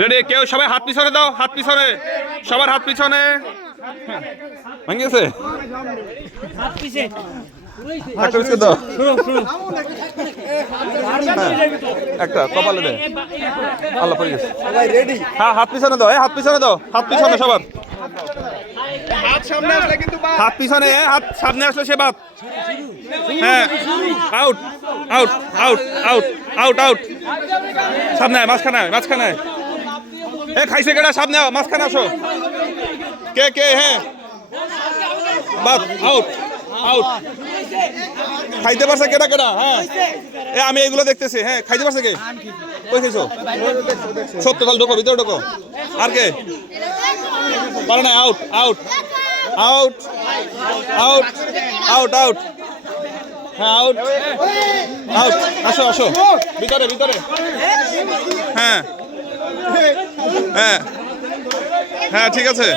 ready কেউ সবাই হাত পিছনে দাও হাত পিছনে সবার হাত পিছনে ভেঙে গেছে একটা বিস্কুট দাও একটা কপালে দে আল্লাহ পড়ে গেছে হ্যাঁ হাত পিছনে দাও হাত পিছনে দাও হাত পিছনে সবার হাত সামনে আসলে কিন্তু হাত পিছনে হাত সামনে আসলে সে বাদ হ্যাঁ out out out out out out সামনে মাঝখানে এ খাইছে কেডা সামনে মাঝখানে আসো কে কে হ্যাঁ বাদ আউট আউট খাইতে পারছে কেডা কেডা হ্যাঁ এ আমি এগুলো দেখতেছি হ্যাঁ খাইতে পারছে কে কই খাইছো সত্য তাল ঢোকো ভিতরে ঢোকো আর কে পারে না out out out out out out হ্যাঁ আউট আউট আসো আসো ভিতরে হ্যাঁ হ্যাঁ হ্যাঁ ঠিক আছে